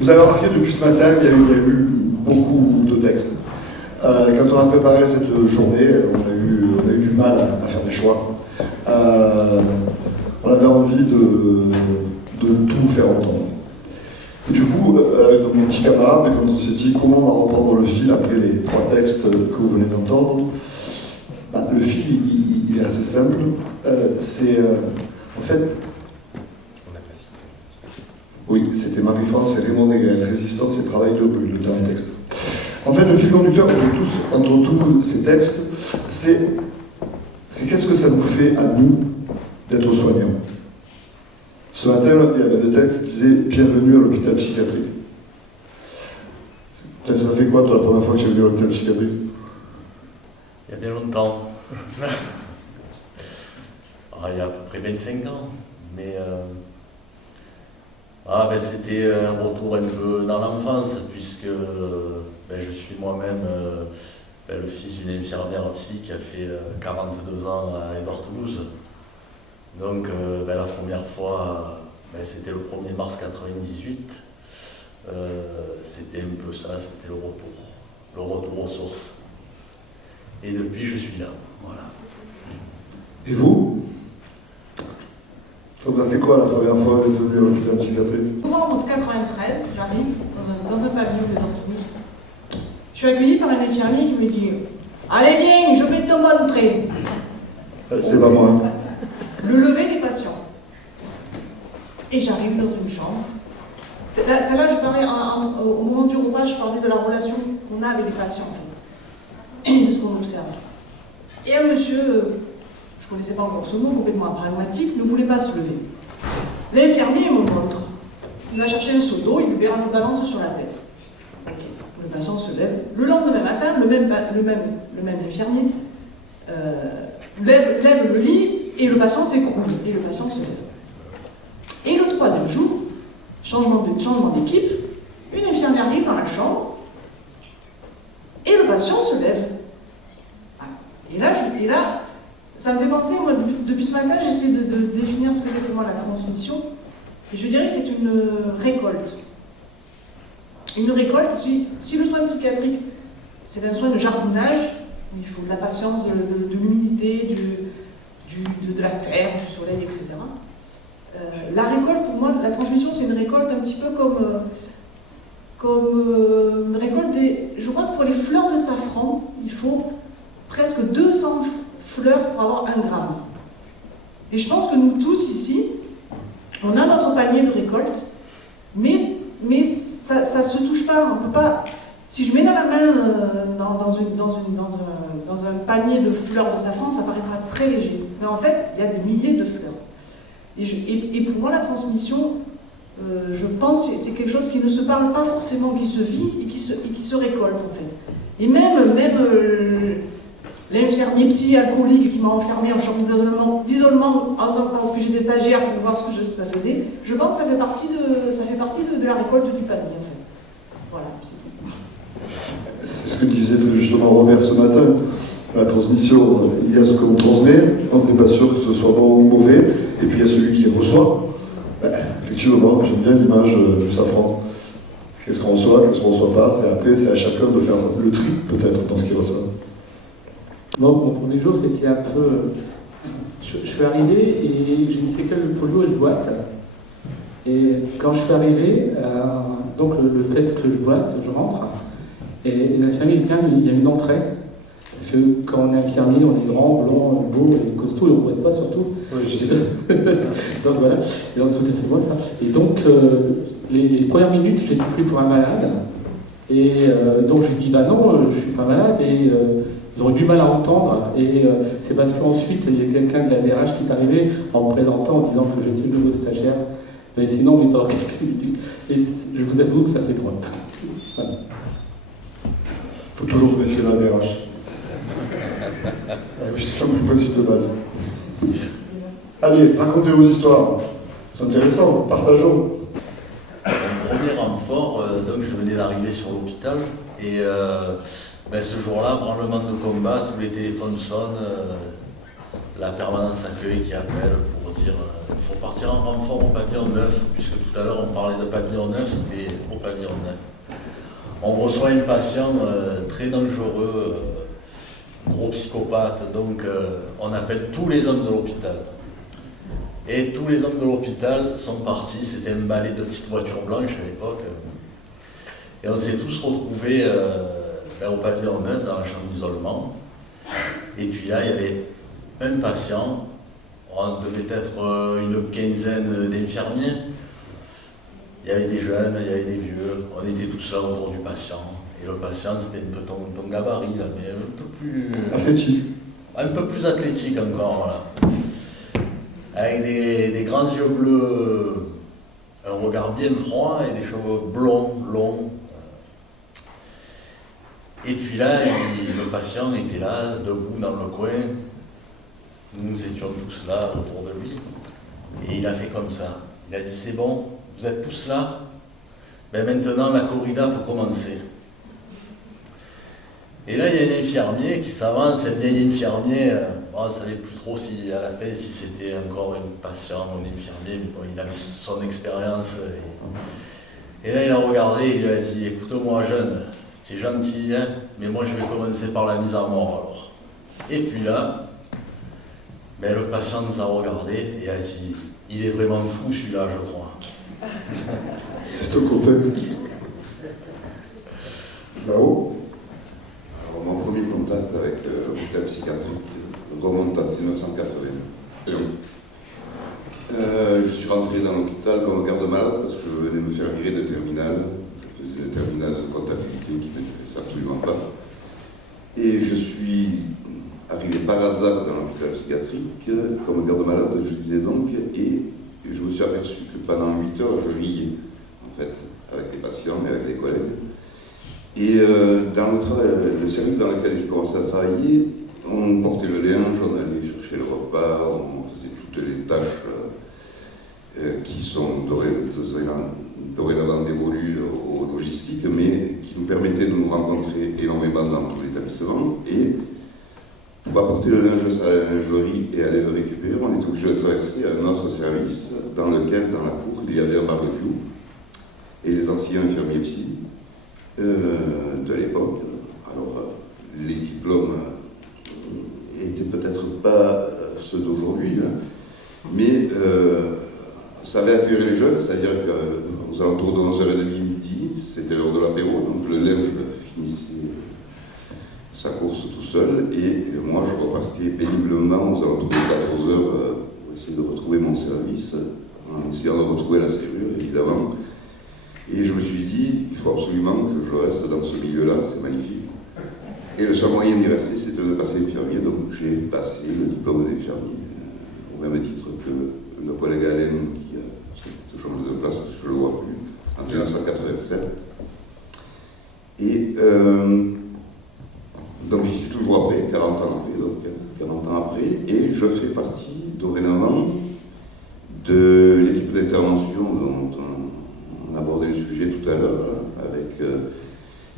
Vous avez remarqué depuis ce matin, il y a eu beaucoup de textes. Quand on a préparé cette journée, on a eu du mal à faire des choix. On avait envie de tout faire entendre. Et du coup, avec mon petit camarade, quand on s'est dit comment on va reprendre le fil après les 3 textes que vous venez d'entendre, le fil, il est assez simple. En fait, oui, c'était Marie-France et Raymond Négrel, Résistance et travail de rue, le dernier texte. En fait, le fil conducteur entre tous ces textes, c'est qu'est-ce que ça nous fait à nous d'être soignants. Ce matin, il y avait le texte qui disait « Bienvenue à l'hôpital psychiatrique ». Ça fait quoi, toi, la première fois que tu es venu à l'hôpital psychiatrique? Il y a bien longtemps. Il y a à peu près 25 ans. Mais c'était un retour un peu dans l'enfance, puisque je suis moi-même le fils d'une infirmière psy qui a fait 42 ans à Édouard-Toulouse. Donc la première fois, c'était le 1er mars 98. C'était un peu ça, c'était le retour aux sources. Et depuis, je suis là. Voilà. Et vous? Ça vous a fait quoi la première fois que vous êtes venu à l'hôpital psychiatrique? Novembre 93, j'arrive dans un pavillon de Toulouse. Je suis accueillie par un infirmier qui me dit « Allez viens, je vais te montrer ». C'est pas moi. Le lever des patients. Et j'arrive dans une chambre. Celle-là, je parlais, au moment du repas, je parlais de la relation qu'on a avec les patients, en fait, et de ce qu'on observe. Et un monsieur, je ne connaissais pas encore ce mot, complètement pragmatique, ne voulait pas se lever. L'infirmier me montre. Il va chercher un seau d'eau, il lui met une balance sur la tête. Ok, le patient se lève. Le lendemain matin, le même infirmier lève le lit et le patient s'écroule, et le patient se lève. Et le 3e jour, changement d'équipe, une infirmière arrive dans la chambre et le patient se lève. Voilà. Et là, ça me fait penser, moi, depuis ce matin, j'essaie de définir ce que c'est pour moi la transmission. Et je dirais que c'est une récolte. Une récolte, si le soin psychiatrique, c'est un soin de jardinage, où il faut de la patience, de l'humilité, de la terre, du soleil, etc. La récolte, pour moi, la transmission, c'est une récolte un petit peu comme une récolte je crois que pour les fleurs de safran, il faut presque 200 fleurs pour avoir 1 gramme. Et je pense que nous tous ici, on a notre panier de récolte, mais ça ne se touche pas. On peut pas. Si je mets dans la main dans un panier de fleurs de safran, ça paraîtra très léger. Mais en fait, il y a des milliers de fleurs. Et pour moi, la transmission, je pense, c'est quelque chose qui ne se parle pas forcément, qui se vit et qui se récolte, en fait. Et même l'infirmier psy alcoolique qui m'a enfermé en chambre d'isolement parce que j'étais stagiaire pour voir ce que ça faisait, je pense que ça fait partie de la récolte du panier, en fait. Voilà, c'est tout. C'est ce que disait très justement Robert ce matin. La transmission, il y a ce qu'on transmet, on n'est pas sûr que ce soit bon ou mauvais, et puis il y a celui qui reçoit. Effectivement, j'aime bien l'image du safran. Qu'est-ce qu'on reçoit, qu'est-ce qu'on ne reçoit pas, c'est à chacun de faire le tri, peut-être, dans ce qu'il reçoit. Bon, mon premier jour, c'était un peu... Je suis arrivé et j'ai une séquelle de polio et je boite. Et quand je suis arrivé, donc le fait que je boite, je rentre, et les infirmiers disent, tiens, il y a une entrée. Parce que quand on est infirmier, on est grand, blanc, beau et costaud, et on ne boite pas surtout. Oui, je sais. Donc voilà, et donc tout à fait moi ça. Et donc les premières minutes, j'ai été pris pour un malade. Et donc je lui dis, bah non, je ne suis pas malade. Et ils ont eu du mal à entendre. Et c'est parce qu'ensuite, il y a quelqu'un de la DRH qui est arrivé en me présentant, en disant que j'étais le nouveau stagiaire. Mais sinon, mais pendant quelques minutes. Et je vous avoue que ça fait drôle. Voilà. Il faut toujours se méfier de la DRH. Oui, c'est ça mon principe de base. Allez, racontez vos histoires. C'est intéressant, partageons. Mon premier renfort, donc je venais d'arriver sur l'hôpital, et ce jour-là, branlement de combat, tous les téléphones sonnent, la permanence accueil qui appelle pour dire qu'il faut partir en renfort au pavillon 9, puisque tout à l'heure on parlait de pavillon 9, c'était au pavillon 9. On reçoit un patient très dangereux, gros psychopathe, donc on appelle tous les hommes de l'hôpital. Et tous les hommes de l'hôpital sont partis, c'était un balai de petites voitures blanches à l'époque. Et on s'est tous retrouvés au pavillon 9, dans la chambre d'isolement. Et puis là, il y avait un patient, on devait être une quinzaine d'infirmiers. Il y avait des jeunes, il y avait des vieux, on était tous là autour du patient. Et le patient, c'était un peu ton gabarit, là, mais un peu plus... Athlétique. Un peu plus athlétique encore, voilà. Avec des grands yeux bleus, un regard bien froid et des cheveux blonds, longs. Et puis là, le patient était là, debout dans le coin. Nous étions tous là autour de lui. Et il a fait comme ça. Il a dit, c'est bon, vous êtes tous là, ben maintenant la corrida peut commencer. Et là, il y a un infirmier qui s'avance, un vieil infirmier. On ne savait plus trop si, à la fin si c'était encore un patient ou un infirmier, mais bon, il avait son expérience. Et là, il a regardé et il lui a dit, écoute-moi jeune, tu es gentil, hein, mais moi je vais commencer par la mise à mort alors. Et puis là, ben, le patient nous a regardé et a dit, il est vraiment fou celui-là, je crois. C'est au contexte. Là-haut. Alors, mon premier contact avec l'hôpital psychiatrique remonte à 1981. Je suis rentré dans l'hôpital comme garde-malade parce que je venais me faire virer de terminale. Je faisais une terminale de comptabilité qui ne m'intéressait absolument pas. Et je suis arrivé par hasard dans l'hôpital psychiatrique comme garde-malade, je disais donc, et je me suis aperçu que pendant 8 heures, je riais, en fait, avec les patients et avec les collègues. Et dans le service dans lequel j'ai commencé à travailler, on portait le linge, on allait chercher le repas, on faisait toutes les tâches qui sont dorénavant dévolues aux logistiques, mais qui nous permettaient de nous rencontrer énormément dans tout l'établissement. Et pour apporter le linge à la lingerie et aller le récupérer, on était obligé de traverser un autre service dans lequel, dans la cour, il y avait un barbecue. Et les anciens infirmiers psy de l'époque, alors les diplômes n'étaient peut-être pas ceux d'aujourd'hui, hein, mais ça avait accueilli les jeunes, c'est-à-dire qu'aux alentours de 11h30 midi, c'était l'heure de l'apéro, donc le linge finissait sa course tout seul, et moi je repartais péniblement aux alentours de 14h pour essayer de retrouver mon service, en essayant de retrouver la serrure, évidemment. Et je me suis dit, il faut absolument que je reste dans ce milieu-là, c'est magnifique. Et le seul moyen d'y rester, c'était de passer infirmier, donc j'ai passé le diplôme d'infirmier, au même titre que le collègue Alain, qui a changé de place, parce que je ne le vois plus, en 1987. Et donc j'y suis toujours après, 40 ans après, donc 40 ans après, et je fais partie, dorénavant, de l'équipe d'intervention dont on abordait le sujet tout à l'heure, avec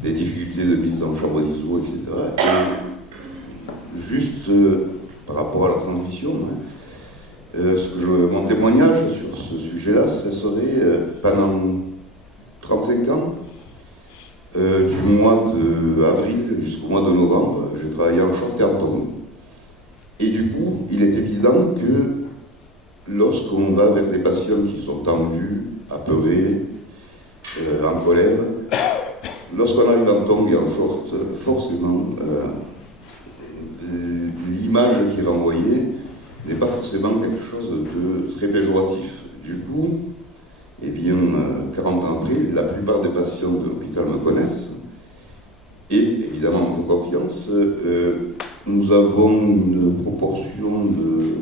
les difficultés de mise en chambre d'ISO, etc. Et juste par rapport à la transmission, mon témoignage sur ce sujet-là, ce serait pendant 35 ans, du mois d'avril jusqu'au mois de novembre, j'ai travaillé en short et en tongs. Et du coup, il est évident que lorsqu'on va vers des patients qui sont tendus, apeurés, en colère, lorsqu'on arrive en tongs et en short, forcément, l'image qui est renvoyée n'est pas forcément quelque chose de très péjoratif. Du coup, eh bien, 40 ans après, la plupart des patients de l'hôpital me connaissent, et évidemment, on fait confiance. Nous avons une proportion de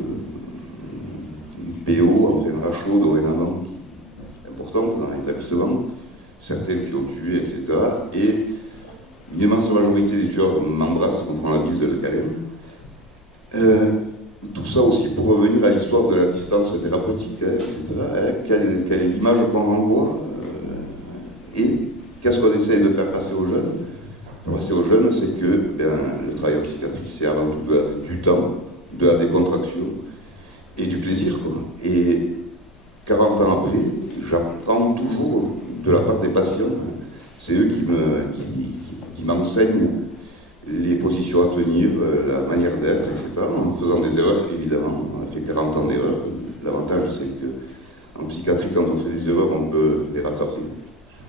PO, enfin rachot dorénavant, importante dans l'établissement, certains qui ont tué, etc. Et une immense majorité des tueurs m'embrassent, me font la bise de le câlin. Tout ça aussi pour revenir à l'histoire de la distance thérapeutique, etc. Quelle est l'image qu'on renvoie et qu'est-ce qu'on essaye de faire passer aux jeunes? Passer aux jeunes, c'est que le travail en psychiatrie, c'est avant tout du temps, de la décontraction et du plaisir, quoi. Et 40 ans après, j'apprends toujours de la part des patients. C'est eux qui m'enseignent les positions à tenir, la manière d'être, etc. En faisant des erreurs, évidemment. On a fait 40 ans d'erreurs. L'avantage, c'est qu'en psychiatrie, quand on fait des erreurs, on peut les rattraper,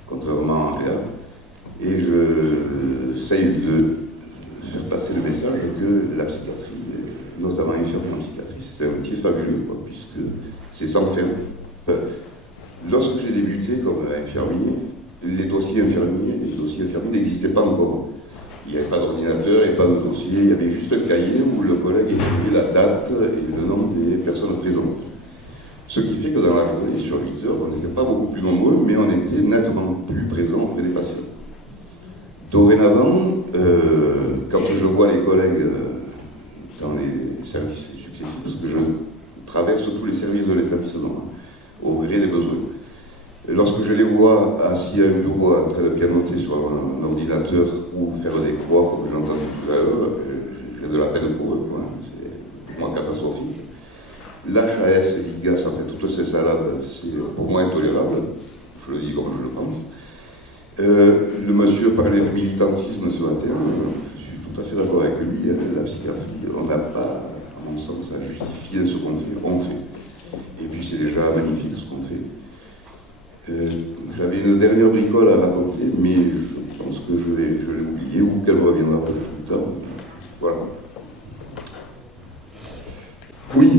contrairement à réa. Et j'essaye de faire passer le message que la psychiatrie, notamment infirmière en psychiatrie, c'est un métier fabuleux, quoi, puisque c'est sans fin. Lorsque j'ai débuté comme infirmier, les dossiers infirmiers n'existaient pas encore. Il n'y avait pas d'ordinateur, il n'y avait pas de dossier, il y avait juste un cahier où le collègue écrivait la date et le nom des personnes présentes. Ce qui fait que dans la journée, sur 8 heures, on n'était pas beaucoup plus nombreux, mais on était nettement plus présents auprès des patients. Dorénavant, quand je vois les collègues dans les services successifs, parce que je traverse tous les services de l'établissement, au gré des besoins, lorsque je les vois assis à un bureau en train de pianoter sur un ordinateur ou faire des croix, comme je l'ai entendu tout à l'heure, j'ai de la peine pour eux, quoi. C'est pour moi catastrophique. L'HAS et l'IGAS, en fait, toutes ces salades, c'est pour moi intolérable, je le dis comme je le pense. Le monsieur parlait de militantisme ce matin, je suis tout à fait d'accord avec lui, la psychiatrie, on n'a pas, à mon sens, à justifier ce qu'on fait, on fait. Et puis c'est déjà magnifique ce qu'on fait. J'avais une dernière bricole à raconter, mais je pense que je l'ai oubliée ou qu'elle reviendra peut-être plus tard. Voilà. Oui,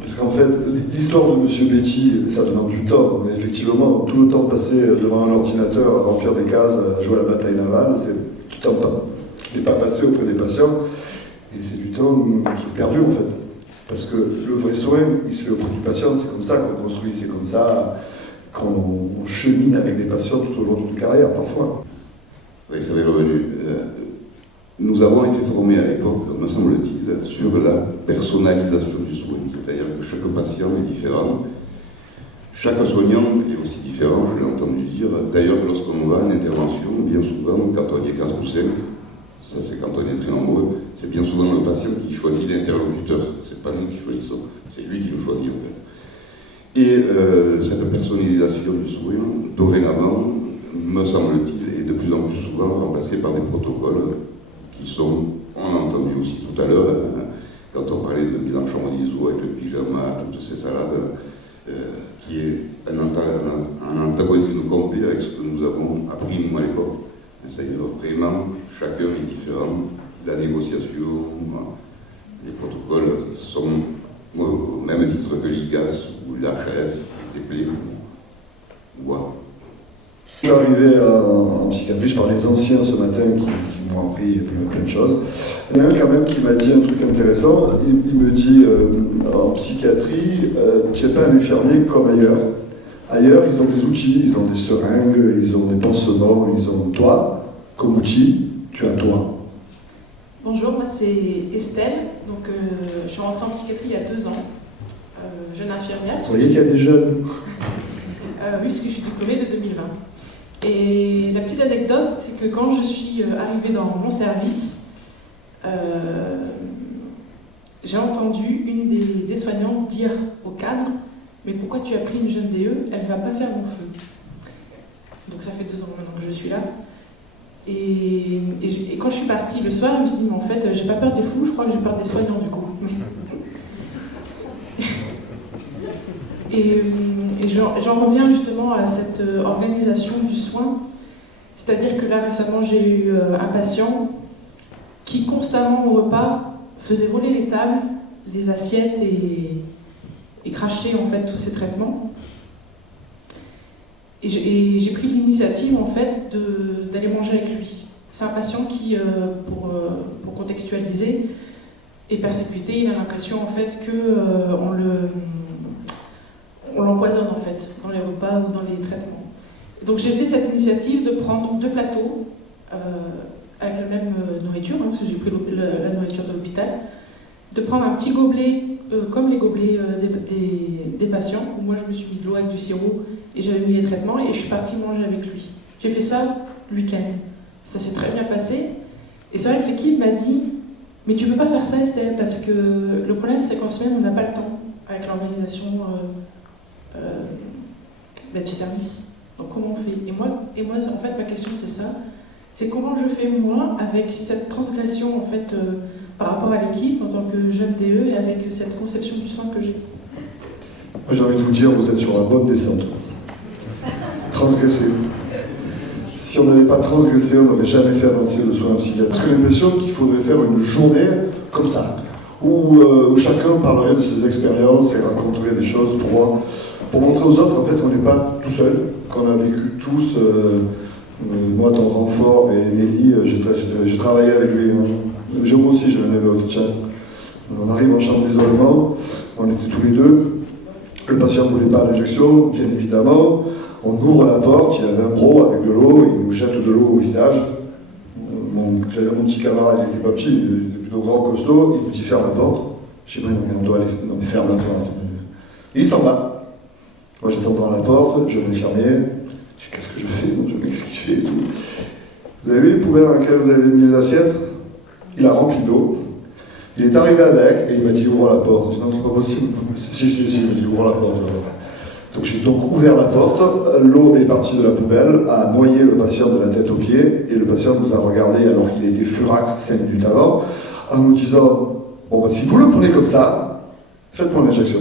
parce qu'en fait, l'histoire de M. Betty, ça demande du temps. Mais effectivement, tout le temps passé devant un ordinateur à remplir des cases, à jouer à la bataille navale, c'est du temps qui n'est pas passé auprès des patients. Et c'est du temps qui est perdu, en fait. Parce que le vrai soin, il se fait auprès du patient, c'est comme ça qu'on construit, c'est comme ça qu'on chemine avec les patients tout au long d'une carrière, parfois. Oui, ça m'est revenu. Nous avons été formés à l'époque, me semble-t-il, sur la personnalisation du soin. C'est-à-dire que chaque patient est différent. Chaque soignant est aussi différent, je l'ai entendu dire. D'ailleurs, lorsqu'on va à une intervention, bien souvent, quand on y est 4 ou 5, ça c'est quand on est très nombreux, c'est bien souvent le patient qui choisit l'interlocuteur. C'est pas nous qui choisissons, c'est lui qui nous choisit en fait. Et cette personnalisation du soin, dorénavant, me semble-t-il, est de plus en plus souvent remplacée par des protocoles qui sont, on a entendu aussi tout à l'heure, quand on parlait de mise en chambre d'ISO avec le pyjama, toutes ces salades, qui est un antagonisme complet avec ce que nous avons appris nous à l'époque. C'est-à-dire vraiment, chacun est différent, la négociation, les protocoles sont au même titre que l'IGAS ou l'HAS, des plaies. Voilà. Je suis arrivé en psychiatrie, je parlais des anciens ce matin qui m'ont appris plein de choses. Il y en a un quand même qui m'a dit un truc intéressant. Il me dit, en psychiatrie, tu n'es pas un infirmier comme ailleurs. Ailleurs, ils ont des outils, ils ont des seringues, ils ont des pansements, ils ont toi, comme outil, tu as toi. Bonjour, moi c'est Estelle. Donc, je suis rentrée en psychiatrie il y a 2 ans, jeune infirmière. Vous voyez qu'il y a des jeunes. Oui, parce que je suis diplômée de 2020. Et la petite anecdote, c'est que quand je suis arrivée dans mon service, j'ai entendu une des soignantes dire au cadre « Mais pourquoi tu as pris une jeune DE? Elle ne va pas faire mon feu. » Donc ça fait 2 ans maintenant que je suis là. Et quand je suis partie le soir, je me suis dit « Mais en fait, j'ai pas peur des fous, je crois que j'ai peur des soignants du coup. » Et j'en reviens justement à cette organisation du soin. C'est-à-dire que là, récemment, j'ai eu un patient qui, constamment au repas, faisait voler les tables, les assiettes et crachait en fait tous ces traitements. Et j'ai pris l'initiative en fait d'aller manger avec lui. C'est un patient qui, pour contextualiser, est persécuté. Il a l'impression en fait qu'on l'empoisonne en fait dans les repas ou dans les traitements. Et donc j'ai fait cette initiative de prendre 2 plateaux avec la même nourriture, parce que j'ai pris la nourriture de l'hôpital, de prendre un petit gobelet comme les gobelets des patients, où moi je me suis mis de l'eau avec du sirop et j'avais mis les traitements et je suis partie manger avec lui. J'ai fait ça le week-end. Ça s'est très bien passé et c'est vrai que l'équipe m'a dit Mais tu peux pas faire ça, Estelle, parce que le problème, c'est qu'en semaine, on n'a pas le temps avec l'organisation du service. Donc comment on fait? Et moi, en fait, ma question, c'est ça. C'est comment je fais, moi, avec cette transgression, en fait, par rapport à l'équipe, en tant que jeune DE, et avec cette conception du soin que j'ai. Moi, j'ai envie de vous dire, vous êtes sur la bonne descente. Transgresser. Si on n'avait pas transgressé, on n'aurait jamais fait avancer le soin psychiatrique. Parce que j'ai l'impression qu'il faudrait faire une journée comme ça, où chacun parlerait de ses expériences et raconterait des choses pour montrer aux autres qu'en fait on n'est pas tout seul, qu'on a vécu tous. Moi, ton renfort et Nelly, j'ai travaillé avec lui. Jérôme aussi, j'ai une anecdote. Tiens, on arrive en chambre d'isolement, on était tous les deux. Le patient ne voulait pas l'injection, bien évidemment. On ouvre la porte, il avait un bro avec de l'eau, il nous jette de l'eau au visage. Mon petit camarade, il n'était pas petit, il était plutôt grand, costaud, il me dit ferme la porte. Je dis non mais on doit aller, non mais ferme la porte. Et il s'en va. Moi j'attends dans la porte, je m'infirmier, je dis qu'est-ce que je fais, mon Dieu, qu'est-ce qu'il fait et tout. Vous avez vu les poubelles dans lesquelles vous avez mis les assiettes? Il a rempli d'eau. Il est arrivé avec et il m'a dit ouvre la porte. Je dis non c'est pas possible. Si, il m'a dit ouvre la porte. Donc j'ai donc ouvert la porte, l'eau est partie de la poubelle, a noyé le patient de la tête aux pieds, et le patient nous a regardé alors qu'il était furax 5 minutes avant, en nous disant bon bah si vous le prenez comme ça, faites-moi l'injection.